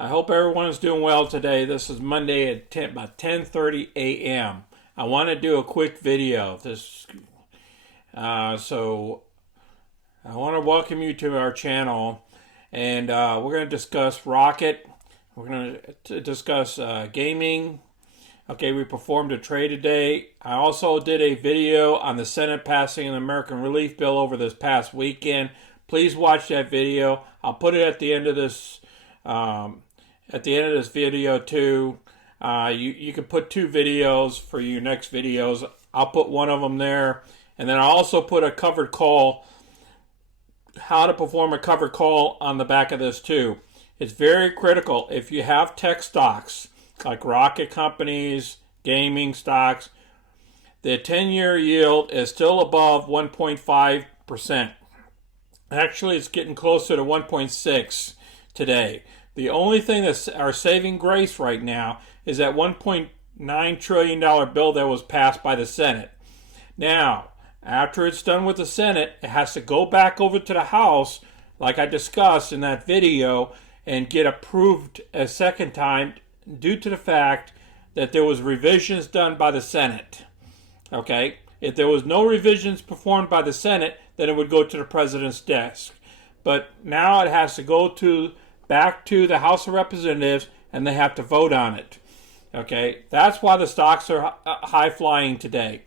I hope everyone is doing well today. This is Monday at about 10:30 a.m. I want to do a quick video. So I want to welcome you to our channel, and we're going to discuss Rocket. We're going to discuss gaming. Okay, we performed a trade today. I also did a video on the Senate passing an American Relief Bill over this past weekend. Please watch that video. I'll put it at the end of this video too. You can put two videos for your next videos. I'll put one of them there, and then I'll also put a covered call, how to perform a covered call on the back of this too. It's very critical if you have tech stocks like rocket companies, gaming stocks. The 10-year yield is still above 1.5%. Actually, it's getting closer to 1.6 today. The only thing that's our saving grace right now is that $1.9 trillion bill that was passed by the Senate. Now, after it's done with the Senate, it has to go back over to the House, like I discussed in that video, and get approved a second time due to the fact that there was revisions done by the Senate. Okay? If there was no revisions performed by the Senate, then it would go to the president's desk. But now it has to go back to the House of Representatives, and they have to vote on it. Okay? That's why the stocks are high flying today.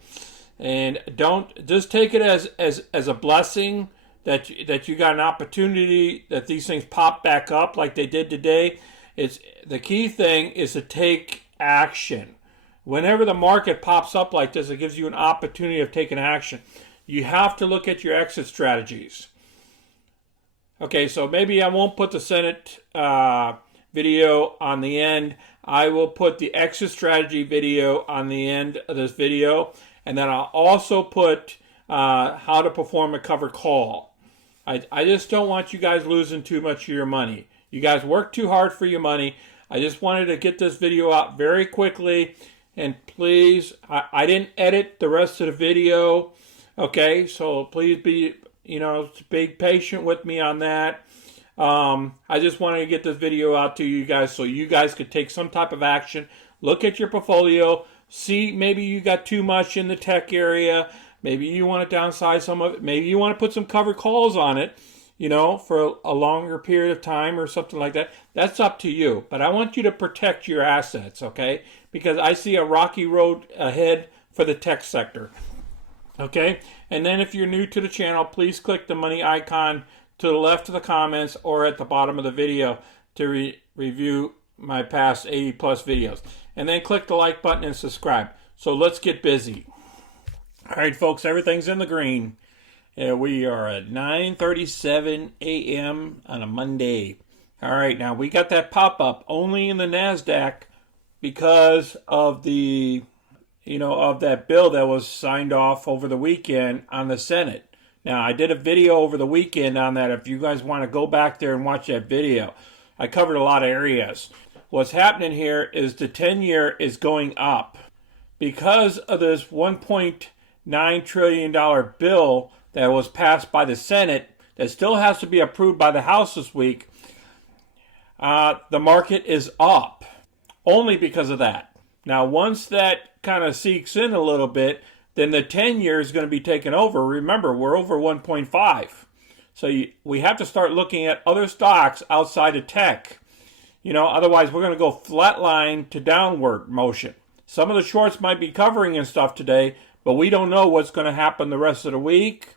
And don't just take it as a blessing that you got an opportunity that these things pop back up like they did today. It's the key thing is to take action. Whenever the market pops up like this, it gives you an opportunity of taking action. You have to look at your exit strategies. Okay, so maybe I won't put the Senate video on the end. I will put the exit strategy video on the end of this video. And then I'll also put how to perform a covered call. I just don't want you guys losing too much of your money. You guys work too hard for your money. I just wanted to get this video out very quickly. And please, I didn't edit the rest of the video. Okay, so please be patient with me on that. I just wanted to get this video out to you guys so you guys could take some type of action. Look at your portfolio. See, maybe you got too much in the tech area. Maybe you want to downsize some of it. Maybe you want to put some covered calls on it, for a longer period of time or something like that. That's up to you. But I want you to protect your assets, okay? Because I see a rocky road ahead for the tech sector. Okay? And then if you're new to the channel, please click the money icon to the left of the comments or at the bottom of the video to review my past 80 plus videos. And then click the like button and subscribe. So let's get busy. All right, folks, everything's in the green. We are at 9:37 a.m. on a Monday. All right, now we got that pop-up only in the NASDAQ because of of that bill that was signed off over the weekend on the Senate. Now, I did a video over the weekend on that. If you guys want to go back there and watch that video, I covered a lot of areas. What's happening here is the 10-year is going up because of this $1.9 trillion bill that was passed by the Senate that still has to be approved by the House this week. The market is up only because of that. Now, once that kind of seeks in a little bit, then the 10-year is going to be taken over. Remember, we're over 1.5. So we have to start looking at other stocks outside of tech. Otherwise we're going to go flatline to downward motion. Some of the shorts might be covering and stuff today, but we don't know what's going to happen the rest of the week.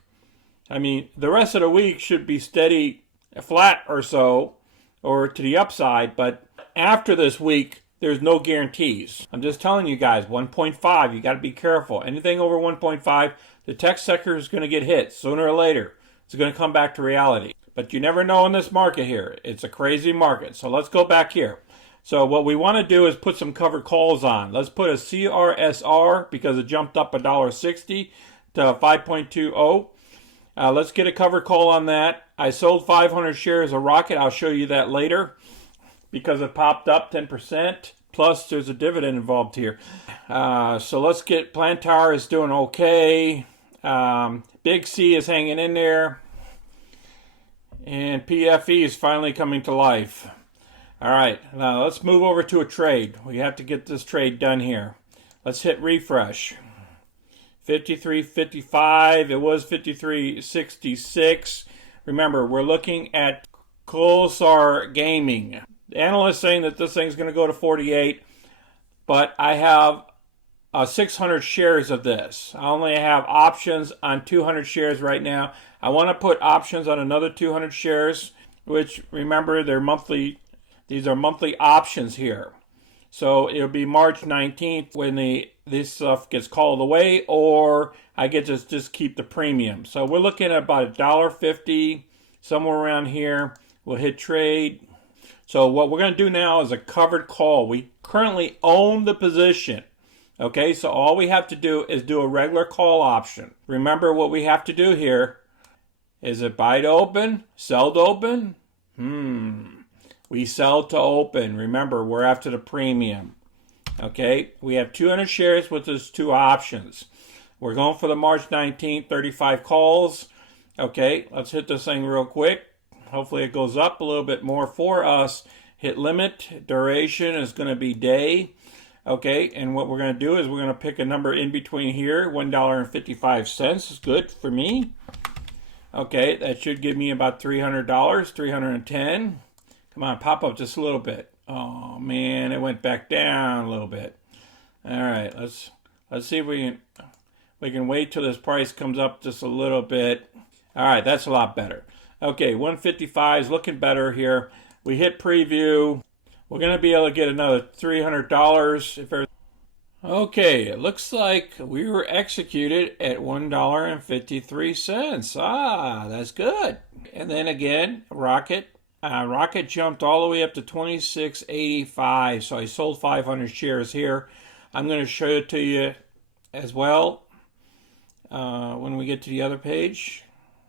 I mean, the rest of the week should be steady, flat or so, or to the upside, but after this week, there's no guarantees. I'm just telling you guys, 1.5, you got to be careful. Anything over 1.5, the tech sector is going to get hit sooner or later. It's going to come back to reality. But you never know in this market here. It's a crazy market. So let's go back here. So what we want to do is put some covered calls on. Let's put a CRSR because it jumped up $1.60 to 5.20. Let's get a covered call on that. I sold 500 shares of Rocket. I'll show you that later because it popped up 10%. Plus, there's a dividend involved here. So let's get Plantar is doing okay. Big C is hanging in there. And PFE is finally coming to life. All right, now let's move over to a trade. We have to get this trade done here. Let's hit refresh. 53.55. It was 53.66. Remember, we're looking at Corsair Gaming. The analyst saying that this thing's going to go to 48, but I have 600 shares of this. I only have options on 200 shares right now. I want to put options on another 200 shares, which, remember, they're monthly. These are monthly options here. So it'll be March 19th when this stuff gets called away, or I get to just keep the premium. So we're looking at about $1.50, somewhere around here. We'll hit trade. So what we're going to do now is a covered call. We currently own the position. Okay, so all we have to do is do a regular call option. Remember what we have to do here. Is it buy to open? Sell to open? We sell to open. Remember, we're after the premium. Okay, we have 200 shares with those two options. We're going for the March 19th, 35 calls. Okay, let's hit this thing real quick. Hopefully it goes up a little bit more for us. Hit limit. Duration is going to be day. Okay, and what we're going to do is we're going to pick a number in between here. $1.55 is good for me. Okay, that should give me about $300, $310. Come on, pop up just a little bit. Oh man, it went back down a little bit. All right, let's see if we can wait till this price comes up just a little bit. All right, that's a lot better. Okay, 155 is looking better here. We hit preview. We're going to be able to get another $300 if everything. Okay, it looks like we were executed at $1.53. Ah, that's good. And then again, Rocket jumped all the way up to 26.85. So I sold 500 shares here. I'm going to show it to you as well when we get to the other page.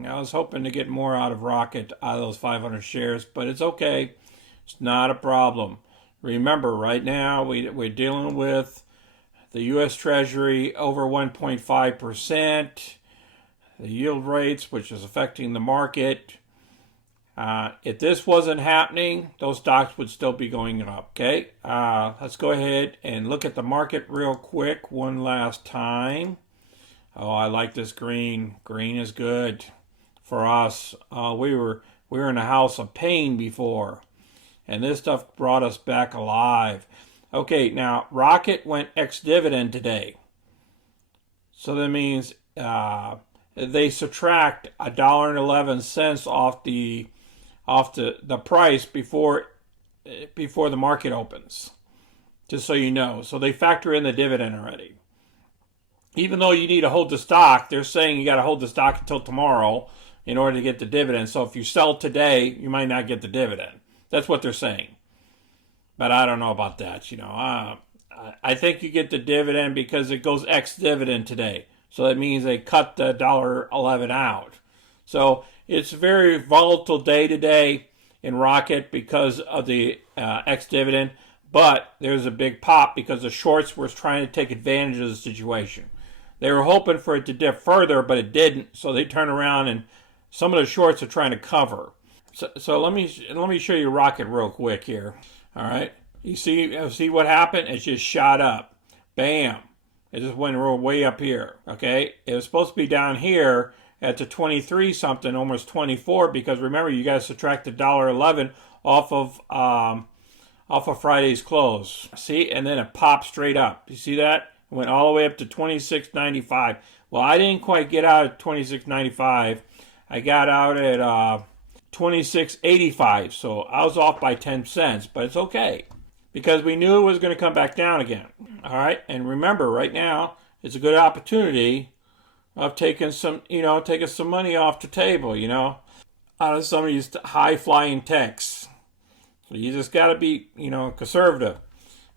I was hoping to get more out of Rocket out of those 500 shares, but it's okay. It's not a problem. Remember, right now we're dealing with the U.S. Treasury over 1.5%, the yield rates, which is affecting the market. If this wasn't happening, those stocks would still be going up, okay? Let's go ahead and look at the market real quick one last time. Oh, I like this green. Green is good for us. We were in a house of pain before, and this stuff brought us back alive. Okay, now Rocket went ex-dividend today. So that means they subtract $1.11 off the price before the market opens. Just so you know. So they factor in the dividend already. Even though you need to hold the stock, they're saying you got to hold the stock until tomorrow in order to get the dividend. So if you sell today, you might not get the dividend. That's what they're saying. But I don't know about that. I think you get the dividend because it goes ex-dividend today. So that means they cut the $1.11 out. So it's a very volatile day today in Rocket because of the ex-dividend. But there's a big pop because the shorts were trying to take advantage of the situation. They were hoping for it to dip further, but it didn't. So they turn around and some of the shorts are trying to cover. So let me show you Rocket real quick here. All right, you see what happened? It just shot up. Bam! It just went way up here. Okay, it was supposed to be down here at the 23 something, almost 24, because remember you got to subtract the $1.11 off of Friday's close. See, and then it popped straight up. You see that? It went all the way up to 26.95. Well, I didn't quite get out at 26.95. I got out at 26.85. So I was off by 10 cents, but it's okay because we knew it was going to come back down again. All right, and remember, right now it's a good opportunity of taking some money off the table, out of some of these high-flying techs. So you just got to be, conservative.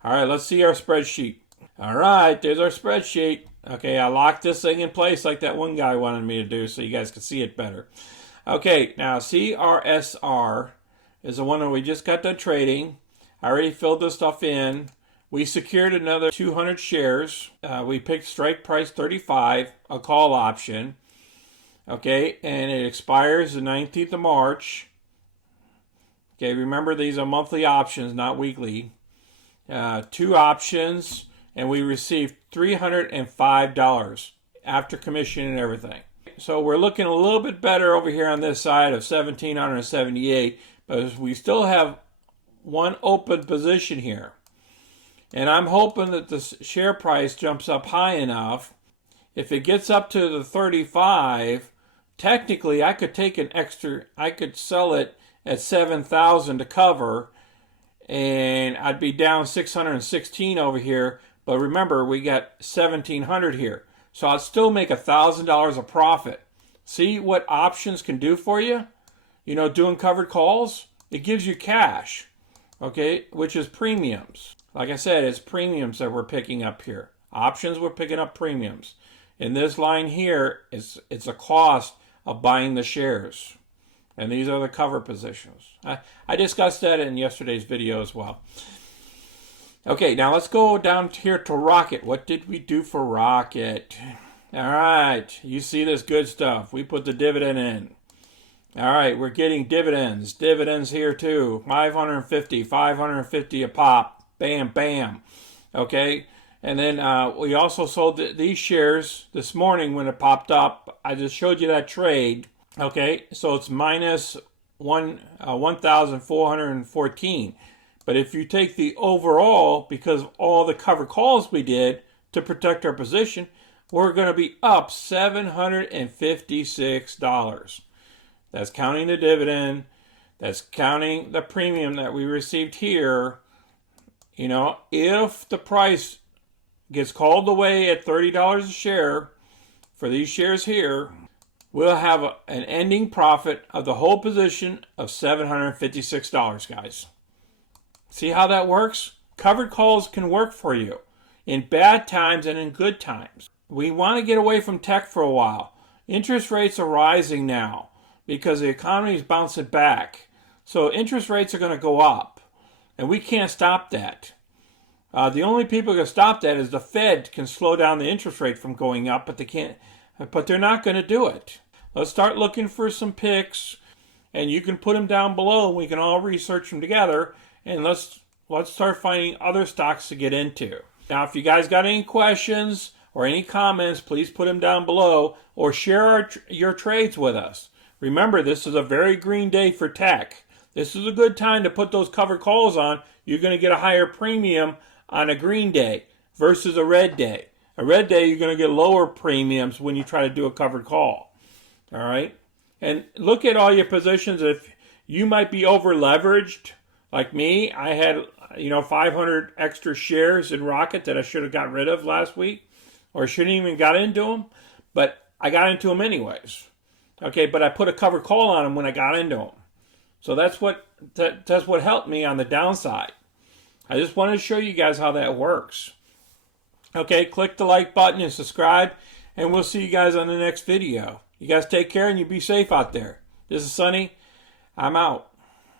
All right, let's see our spreadsheet. All right, there's our spreadsheet. Okay, I locked this thing in place like that one guy wanted me to do so you guys can see it better. Okay, now CRSR is the one that we just got done trading. I already filled this stuff in. We secured another 200 shares. We picked strike price 35, a call option. Okay, and it expires the 19th of March. Okay, remember these are monthly options, not weekly. 2 options, and we received $305 after commission and everything. So we're looking a little bit better over here on this side of 1,778, but we still have one open position here. And I'm hoping that the share price jumps up high enough. If it gets up to the 35, technically I could take I could sell it at 7,000 to cover, and I'd be down 616 over here. But remember, we got 1,700 here. So I'd still make $1,000 a profit. See what options can do for you? You know, doing covered calls, it gives you cash, okay, which is premiums. Like I said, it's premiums that we're picking up here. Options, we're picking up premiums. In this line here, it's a cost of buying the shares. And these are the cover positions. I discussed that in yesterday's video as well. Okay, now let's go down here to Rocket. What did we do for Rocket? All right, you see this good stuff. We put the dividend in. All right, we're getting dividends. Dividends here too. 550 a pop. Bam, bam. Okay, and then we also sold these shares this morning when it popped up. I just showed you that trade. Okay, so it's minus 1,414. But if you take the overall, because of all the cover calls we did to protect our position, we're going to be up $756. That's counting the dividend. That's counting the premium that we received here. You know, if the price gets called away at $30 a share for these shares here, we'll have an ending profit of the whole position of $756, guys. See how that works? Covered calls can work for you in bad times and in good times. We want to get away from tech for a while. Interest rates are rising now because the economy is bouncing back. So interest rates are going to go up, and we can't stop that. The only people who can stop that is the Fed can slow down the interest rate from going up, but they can't. But they're not going to do it. Let's start looking for some picks, and you can put them down below. We can all research them together. And let's start finding other stocks to get into. Now, if you guys got any questions or any comments, please put them down below or share your trades with us. Remember, this is a very green day for tech. This is a good time to put those covered calls on. You're going to get a higher premium on a green day versus a red day. A red day, you're going to get lower premiums when you try to do a covered call. All right? And look at all your positions. If you might be over leveraged, like me, I had 500 extra shares in Rocket that I should have got rid of last week, or shouldn't even got into them, but I got into them anyways. Okay, but I put a covered call on them when I got into them, so that's what helped me on the downside. I just wanted to show you guys how that works. Okay, click the like button and subscribe, and we'll see you guys on the next video. You guys take care and you be safe out there. This is Sonny. I'm out.